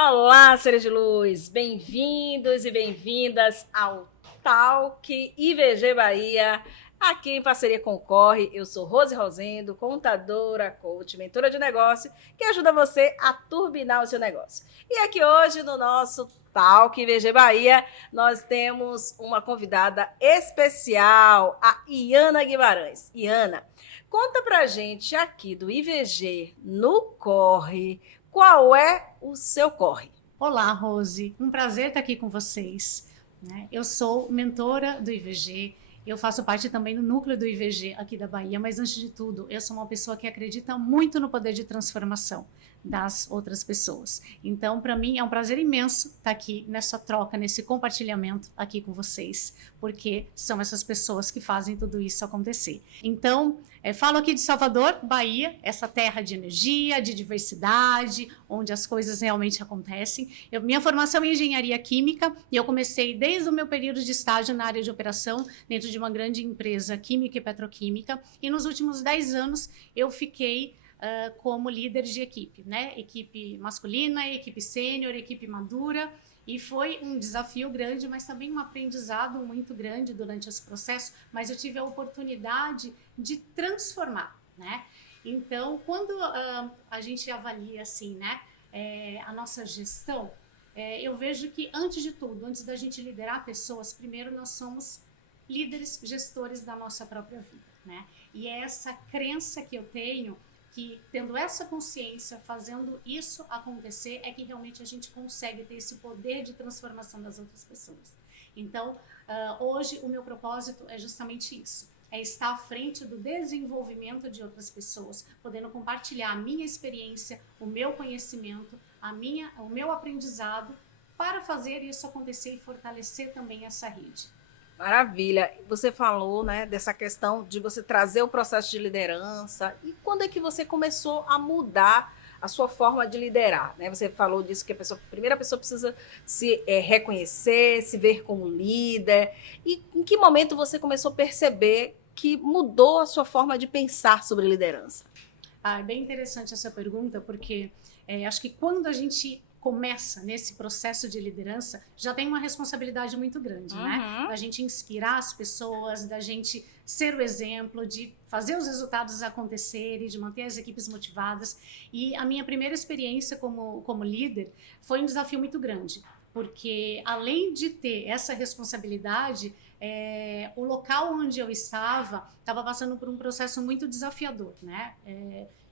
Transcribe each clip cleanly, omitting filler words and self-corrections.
Olá, seres de luz, bem-vindos e bem-vindas ao Talk IVG Bahia, aqui em parceria com o Corre. Eu sou Rose Rosendo, contadora, coach, mentora de negócio, que ajuda você a turbinar o seu negócio. E aqui hoje no nosso Talk IVG Bahia, nós temos uma convidada especial, a Iana Guimarães. Iana, conta pra gente aqui do IVG no Corre, qual é o seu corre? Olá, Rose. Um prazer estar aqui com vocês. Eu sou mentora do IVG, eu faço parte também do núcleo do IVG aqui da Bahia, mas antes de tudo, eu sou uma pessoa que acredita muito no poder de transformação das outras pessoas. Então, para mim, é um prazer imenso estar aqui nessa troca, nesse compartilhamento aqui com vocês, porque são essas pessoas que fazem tudo isso acontecer. Então, falo aqui de Salvador, Bahia, essa terra de energia, de diversidade, onde as coisas realmente acontecem. Minha formação é em engenharia química e eu comecei desde o meu período de estágio na área de operação, dentro de uma grande empresa química e petroquímica, e nos últimos 10 anos eu fiquei como líder de equipe, né? Equipe masculina, equipe sênior, equipe madura, e foi um desafio grande, mas também um aprendizado muito grande durante esse processo, mas eu tive a oportunidade de transformar, né? Então, quando a gente avalia assim, né, a nossa gestão, eu vejo que antes de tudo, antes da gente liderar pessoas, primeiro nós somos líderes, gestores da nossa própria vida, né? E é essa crença que eu tenho que, tendo essa consciência, fazendo isso acontecer, é que realmente a gente consegue ter esse poder de transformação das outras pessoas. Então, hoje o meu propósito é justamente isso, é estar à frente do desenvolvimento de outras pessoas, podendo compartilhar a minha experiência, o meu conhecimento, o meu aprendizado, para fazer isso acontecer e fortalecer também essa rede. Maravilha. Você falou, né, dessa questão de você trazer o processo de liderança. E quando é que você começou a mudar a sua forma de liderar? Né? Você falou disso que a primeira pessoa precisa se reconhecer, se ver como líder. E em que momento você começou a perceber que mudou a sua forma de pensar sobre liderança? É bem interessante essa pergunta, porque acho que quando a gente começa nesse processo de liderança, já tem uma responsabilidade muito grande, né? Uhum. Da gente inspirar as pessoas, da gente ser o exemplo, de fazer os resultados acontecerem, de manter as equipes motivadas. E a minha primeira experiência como líder foi um desafio muito grande, porque além de ter essa responsabilidade, o local onde eu estava passando por um processo muito desafiador, né?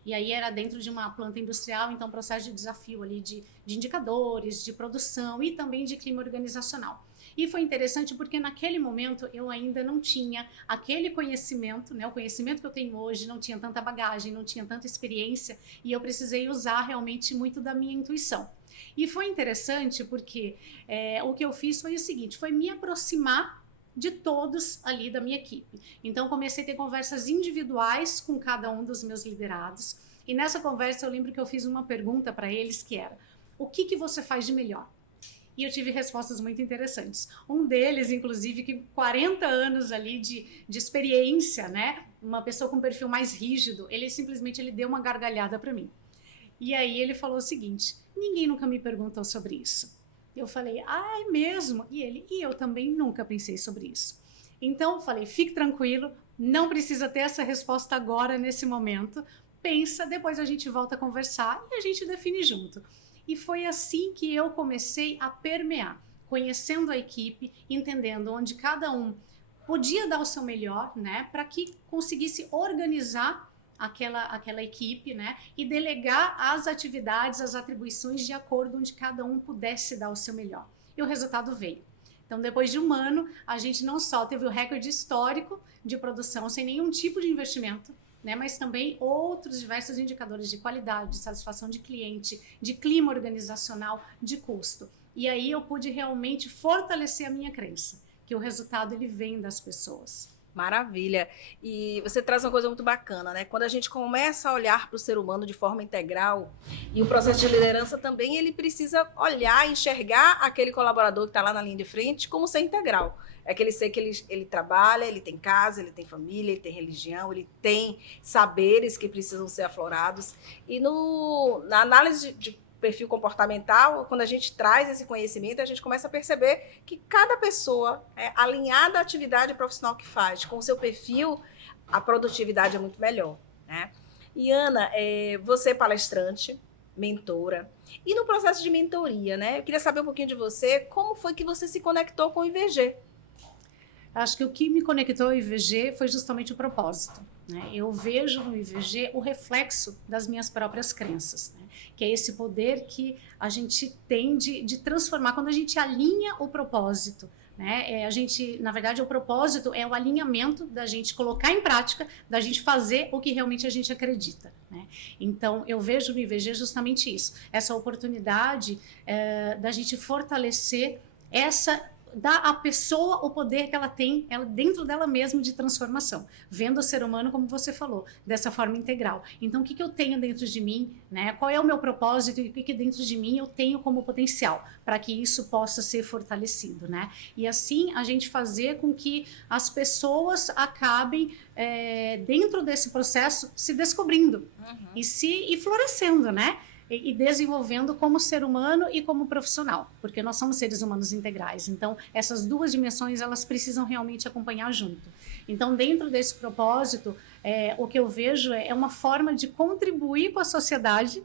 E aí era dentro de uma planta industrial, então processo de desafio ali de indicadores, de produção e também de clima organizacional. E foi interessante porque naquele momento eu ainda não tinha aquele conhecimento, né? O conhecimento que eu tenho hoje, não tinha tanta bagagem, não tinha tanta experiência, e eu precisei usar realmente muito da minha intuição. E foi interessante porque o que eu fiz foi o seguinte, foi me aproximar de todos ali da minha equipe. Então comecei a ter conversas individuais com cada um dos meus liderados, e nessa conversa eu lembro que eu fiz uma pergunta para eles que era: o que você faz de melhor? E eu tive respostas muito interessantes. Um deles, inclusive, que 40 anos ali de experiência, né? Uma pessoa com um perfil mais rígido, ele simplesmente deu uma gargalhada para mim. E aí ele falou o seguinte: ninguém nunca me perguntou sobre isso. Eu falei, é mesmo? E eu também nunca pensei sobre isso. Então eu falei, fique tranquilo, não precisa ter essa resposta agora, nesse momento. Pensa, depois a gente volta a conversar e a gente define junto. E foi assim que eu comecei a permear, conhecendo a equipe, entendendo onde cada um podia dar o seu melhor, né, para que conseguisse organizar aquela equipe, né, e delegar as atividades, as atribuições de acordo onde cada um pudesse dar o seu melhor. E o resultado veio. Então, depois de um ano, a gente não só teve o recorde histórico de produção sem nenhum tipo de investimento, né, mas também outros diversos indicadores de qualidade, de satisfação de cliente, de clima organizacional, de custo. E aí eu pude realmente fortalecer a minha crença, que o resultado ele vem das pessoas. Maravilha. E você traz uma coisa muito bacana, né? Quando a gente começa a olhar para o ser humano de forma integral, e o processo de liderança também, ele precisa olhar, enxergar aquele colaborador que está lá na linha de frente como ser integral. É aquele ser que ele trabalha, ele tem casa, ele tem família, ele tem religião, ele tem saberes que precisam ser aflorados. E na análise de perfil comportamental, quando a gente traz esse conhecimento, a gente começa a perceber que cada pessoa, alinhada à atividade profissional que faz, com o seu perfil, a produtividade é muito melhor, né? E Ana, você é palestrante, mentora, e no processo de mentoria, né? Eu queria saber um pouquinho de você, como foi que você se conectou com o IVG? Acho que o que me conectou ao IVG foi justamente o propósito, né? Eu vejo no IVG o reflexo das minhas próprias crenças, né? Que é esse poder que a gente tem de transformar quando a gente alinha o propósito, né? Na verdade, o propósito é o alinhamento da gente colocar em prática, da gente fazer o que realmente a gente acredita, né? Então, eu vejo no IVG justamente isso, essa oportunidade da gente fortalecer dá à pessoa o poder que ela tem dentro dela mesma de transformação, vendo o ser humano, como você falou, dessa forma integral. Então, o que eu tenho dentro de mim, né? Qual é o meu propósito e o que dentro de mim eu tenho como potencial para que isso possa ser fortalecido, né? E assim, a gente fazer com que as pessoas acabem, dentro desse processo, se descobrindo e florescendo, né? E desenvolvendo como ser humano e como profissional, porque nós somos seres humanos integrais. Então, essas duas dimensões, elas precisam realmente acompanhar junto. Então, dentro desse propósito, o que eu vejo é uma forma de contribuir com a sociedade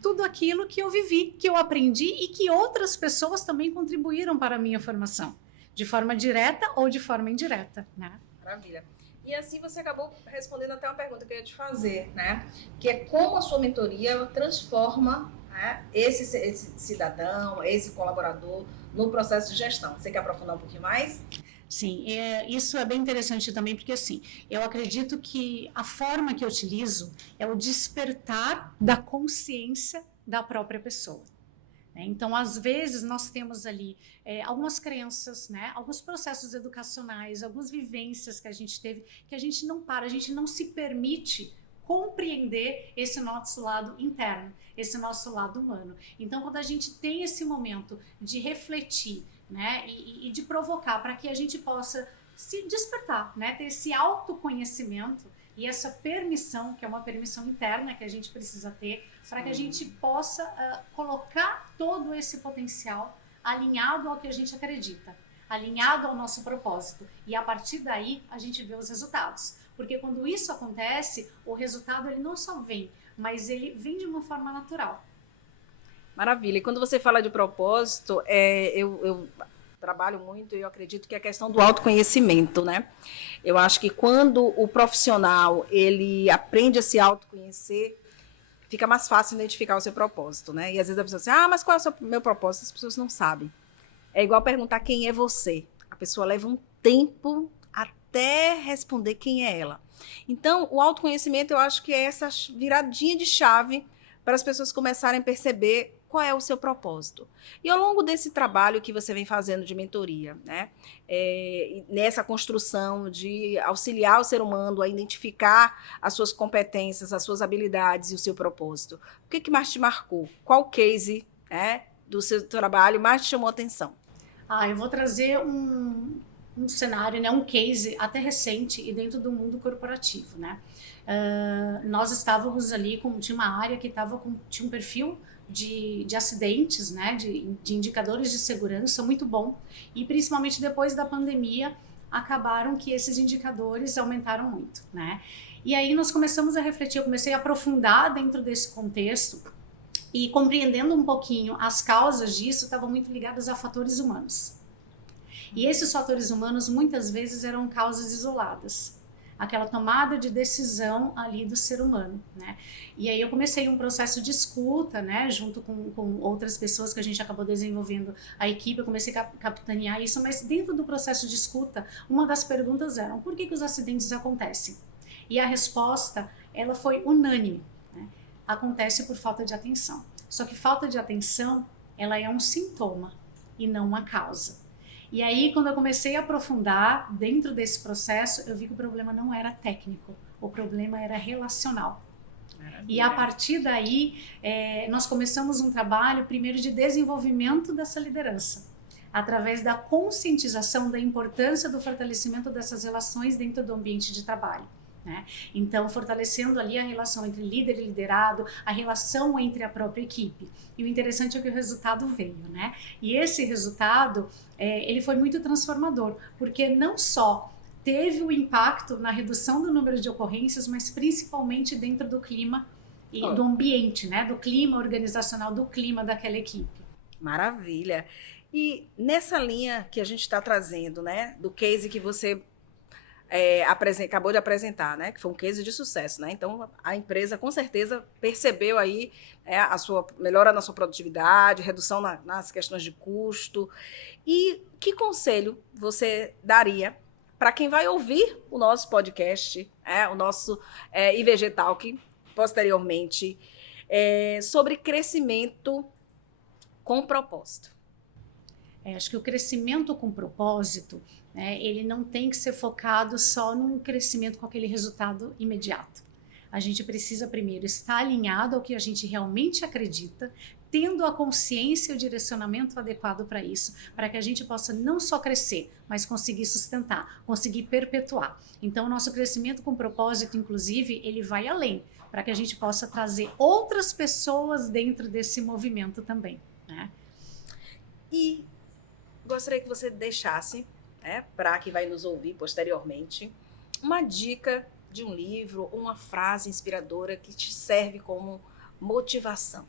tudo aquilo que eu vivi, que eu aprendi e que outras pessoas também contribuíram para a minha formação, de forma direta ou de forma indireta, né? Maravilha. E assim você acabou respondendo até uma pergunta que eu ia te fazer, né? Que é como a sua mentoria transforma, né, esse cidadão, esse colaborador no processo de gestão. Você quer aprofundar um pouquinho mais? Sim, isso é bem interessante também, porque assim, eu acredito que a forma que eu utilizo é o despertar da consciência da própria pessoa. Então, às vezes, nós temos ali algumas crenças, né? Alguns processos educacionais, algumas vivências que a gente teve, que a gente não para, a gente não se permite compreender esse nosso lado interno, esse nosso lado humano. Então, quando a gente tem esse momento de refletir, né? E de provocar para que a gente possa se despertar, né? Ter esse autoconhecimento e essa permissão, que é uma permissão interna que a gente precisa ter, para que a gente possa colocar todo esse potencial alinhado ao que a gente acredita, alinhado ao nosso propósito. E a partir daí a gente vê os resultados. Porque quando isso acontece, o resultado ele não só vem, mas ele vem de uma forma natural. Maravilha. E quando você fala de propósito, eu trabalho muito e eu acredito que é a questão do autoconhecimento, né? Eu acho que quando o profissional ele aprende a se autoconhecer, fica mais fácil identificar o seu propósito, né? E às vezes a pessoa diz assim, mas qual é o meu propósito? As pessoas não sabem. É igual perguntar quem é você. A pessoa leva um tempo até responder quem é ela. Então, o autoconhecimento, eu acho que é essa viradinha de chave para as pessoas começarem a perceber qual é o seu propósito. E ao longo desse trabalho que você vem fazendo de mentoria, né, nessa construção de auxiliar o ser humano a identificar as suas competências, as suas habilidades e o seu propósito, o que mais te marcou? Qual case, do seu trabalho mais te chamou a atenção? Eu vou trazer um cenário, né, um case até recente e dentro do mundo corporativo, né? Nós estávamos ali, tinha uma área que tinha um perfil de acidentes, né, de indicadores de segurança muito bom, e principalmente depois da pandemia acabaram que esses indicadores aumentaram muito, né? E aí nós começamos a refletir, eu comecei a aprofundar dentro desse contexto e compreendendo um pouquinho as causas disso, estavam muito ligadas a fatores humanos. E esses fatores humanos muitas vezes eram causas isoladas, aquela tomada de decisão ali do ser humano, né? E aí eu comecei um processo de escuta, né, junto com outras pessoas que a gente acabou desenvolvendo a equipe, eu comecei a capitanear isso, mas dentro do processo de escuta, uma das perguntas era, por que os acidentes acontecem? E a resposta, ela foi unânime, né? Acontece por falta de atenção. Só que falta de atenção, ela é um sintoma e não uma causa. E aí, quando eu comecei a aprofundar dentro desse processo, eu vi que o problema não era técnico, o problema era relacional. E a partir daí, nós começamos um trabalho, primeiro, de desenvolvimento dessa liderança, através da conscientização da importância do fortalecimento dessas relações dentro do ambiente de trabalho. né? Então, fortalecendo ali a relação entre líder e liderado, a relação entre a própria equipe. E o interessante é que o resultado veio, né? E esse resultado, ele foi muito transformador, porque não só teve o impacto na redução do número de ocorrências, mas principalmente dentro do clima e do ambiente, né? Do clima organizacional, do clima daquela equipe. Maravilha. E nessa linha que a gente está trazendo, né? Do case que você acabou de apresentar, né? Que foi um case de sucesso, né? Então, a empresa com certeza percebeu aí a sua melhora na sua produtividade, redução nas questões de custo. E que conselho você daria para quem vai ouvir o nosso podcast, o nosso IVG Talk, posteriormente, sobre crescimento com propósito? Acho que o crescimento com propósito, né, ele não tem que ser focado só num crescimento com aquele resultado imediato. A gente precisa primeiro estar alinhado ao que a gente realmente acredita, tendo a consciência e o direcionamento adequado para isso, para que a gente possa não só crescer, mas conseguir sustentar, conseguir perpetuar. Então, o nosso crescimento com propósito, inclusive, ele vai além, para que a gente possa trazer outras pessoas dentro desse movimento também, né? E gostaria que você deixasse, para quem vai nos ouvir posteriormente, uma dica de um livro, uma frase inspiradora que te serve como motivação.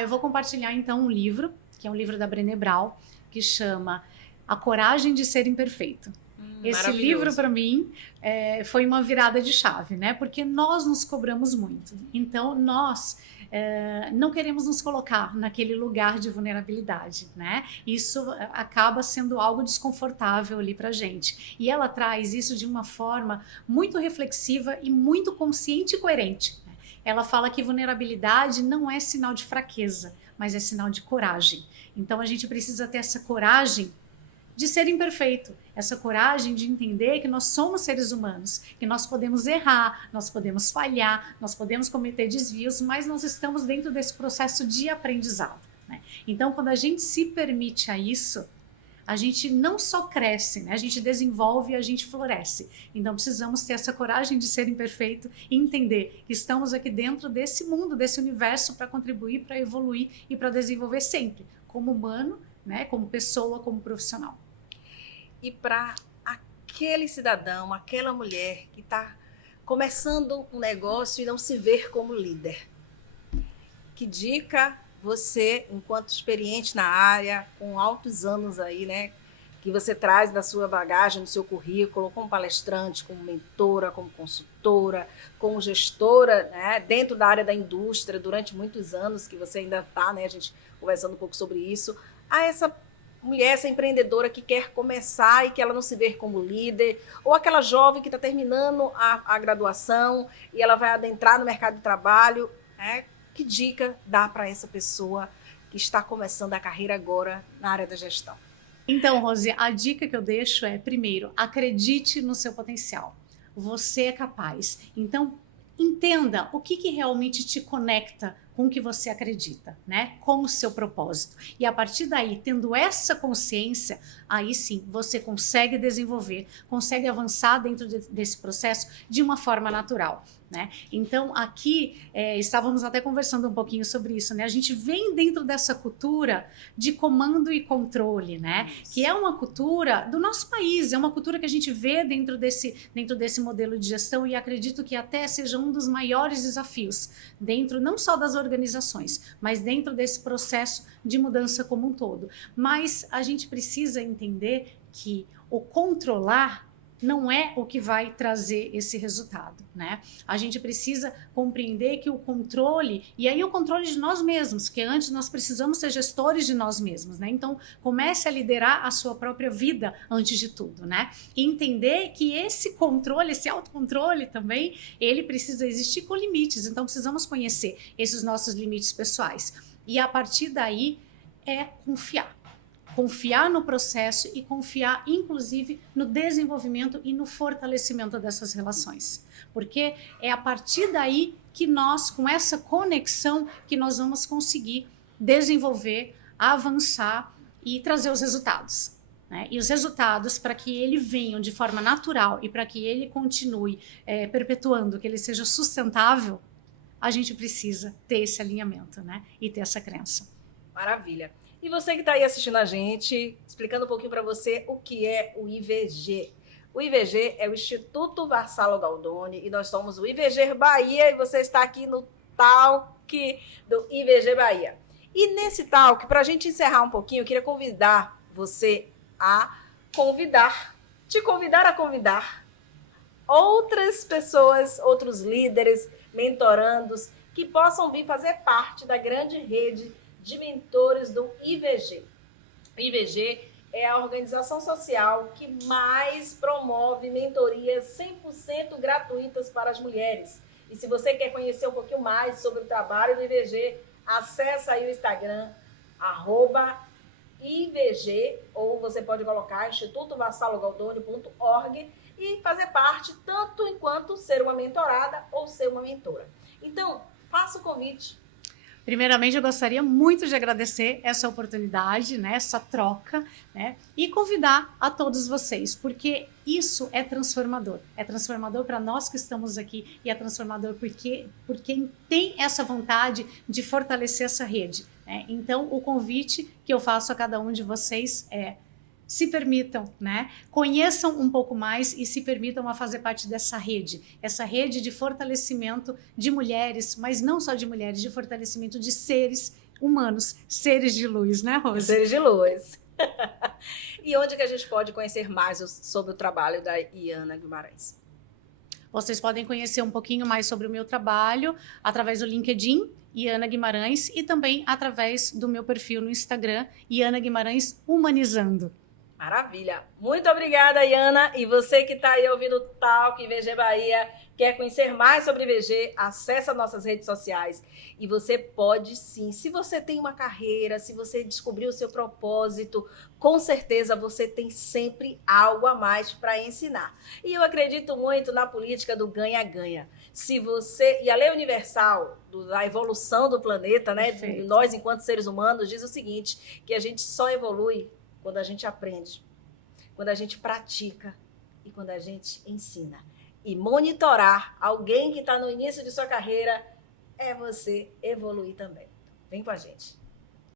Eu vou compartilhar então um livro, que é um livro da Brené Brown, que chama A Coragem de Ser Imperfeito. Esse livro, para mim, foi uma virada de chave, né? Porque nós nos cobramos muito. Então, nós não queremos nos colocar naquele lugar de vulnerabilidade, né? Isso acaba sendo algo desconfortável ali pra gente. E ela traz isso de uma forma muito reflexiva e muito consciente e coerente. Ela fala que vulnerabilidade não é sinal de fraqueza, mas é sinal de coragem. Então, a gente precisa ter essa coragem de ser imperfeito, essa coragem de entender que nós somos seres humanos, que nós podemos errar, nós podemos falhar, nós podemos cometer desvios, mas nós estamos dentro desse processo de aprendizado, né? Então, quando a gente se permite a isso, a gente não só cresce, né? A gente desenvolve e a gente floresce. Então, precisamos ter essa coragem de ser imperfeito e entender que estamos aqui dentro desse mundo, desse universo, para contribuir, para evoluir e para desenvolver sempre, como humano, né? Como pessoa, como profissional. E para aquele cidadão, aquela mulher que está começando um negócio e não se ver como líder, que dica você, enquanto experiente na área, com altos anos aí, né, que você traz da sua bagagem, do seu currículo, como palestrante, como mentora, como consultora, como gestora, né, dentro da área da indústria, durante muitos anos, que você ainda está, né, a gente conversando um pouco sobre isso, a essa mulher, essa empreendedora que quer começar e que ela não se vê como líder, ou aquela jovem que está terminando a graduação e ela vai adentrar no mercado de trabalho, que dica dá para essa pessoa que está começando a carreira agora na área da gestão? Então, Rose, a dica que eu deixo é, primeiro, acredite no seu potencial. Você é capaz. Então, entenda o que realmente te conecta com o que você acredita, né? Com o seu propósito. E a partir daí, tendo essa consciência, aí sim, você consegue desenvolver, consegue avançar dentro desse processo de uma forma natural, né? Então, aqui, estávamos até conversando um pouquinho sobre isso, né? A gente vem dentro dessa cultura de comando e controle, né? Que é uma cultura do nosso país, é uma cultura que a gente vê dentro desse modelo de gestão, e acredito que até seja um dos maiores desafios, dentro não só das organizações, mas dentro desse processo de mudança como um todo. Mas a gente precisa entender que o controlar não é o que vai trazer esse resultado, né? A gente precisa compreender que o controle, e aí o controle de nós mesmos, que antes nós precisamos ser gestores de nós mesmos, né? Então, comece a liderar a sua própria vida antes de tudo, né? E entender que esse controle, esse autocontrole também, ele precisa existir com limites, então precisamos conhecer esses nossos limites pessoais. E a partir daí é confiar. Confiar no processo e confiar, inclusive, no desenvolvimento e no fortalecimento dessas relações. Porque é a partir daí que nós, com essa conexão, que nós vamos conseguir desenvolver, avançar e trazer os resultados. né? E os resultados, para que ele venham de forma natural e para que ele continue perpetuando, que ele seja sustentável, a gente precisa ter esse alinhamento, né? E ter essa crença. Maravilha. E você que está aí assistindo a gente, explicando um pouquinho para você o que é o IVG. O IVG é o Instituto Vassalo Galdoni e nós somos o IVG Bahia e você está aqui no Talk do IVG Bahia. E nesse Talk, para a gente encerrar um pouquinho, eu queria convidar você a te convidar a convidar outras pessoas, outros líderes, mentorandos, que possam vir fazer parte da grande rede de mentores do IVG. O IVG é a organização social que mais promove mentorias 100% gratuitas para as mulheres. E se você quer conhecer um pouquinho mais sobre o trabalho do IVG, acessa aí o Instagram, @IVG, ou você pode colocar institutovassalogaldoni.org e fazer parte, tanto enquanto ser uma mentorada ou ser uma mentora. Então, faça o convite. Primeiramente, eu gostaria muito de agradecer essa oportunidade, né, essa troca, né, e convidar a todos vocês, porque isso é transformador. É transformador para nós que estamos aqui e é transformador por quem tem essa vontade de fortalecer essa rede, né? Então, o convite que eu faço a cada um de vocês é: se permitam, né? Conheçam um pouco mais e se permitam a fazer parte dessa rede, essa rede de fortalecimento de mulheres, mas não só de mulheres, de fortalecimento de seres humanos, seres de luz, né, Rose? Seres de luz. E onde que a gente pode conhecer mais sobre o trabalho da Iana Guimarães? Vocês podem conhecer um pouquinho mais sobre o meu trabalho através do LinkedIn, Iana Guimarães, e também através do meu perfil no Instagram, Iana Guimarães Humanizando. Maravilha. Muito obrigada, Iana. E você que está aí ouvindo o Talk IVG Bahia, quer conhecer mais sobre IVG, acesse as nossas redes sociais. E você pode sim. Se você tem uma carreira, se você descobriu o seu propósito, com certeza você tem sempre algo a mais para ensinar. E eu acredito muito na política do ganha-ganha. Se você... E a lei universal da evolução do planeta, né? Nós, enquanto seres humanos, diz o seguinte, que a gente só evolui quando a gente aprende, quando a gente pratica e quando a gente ensina. E monitorar alguém que está no início de sua carreira é você evoluir também. Vem com a gente.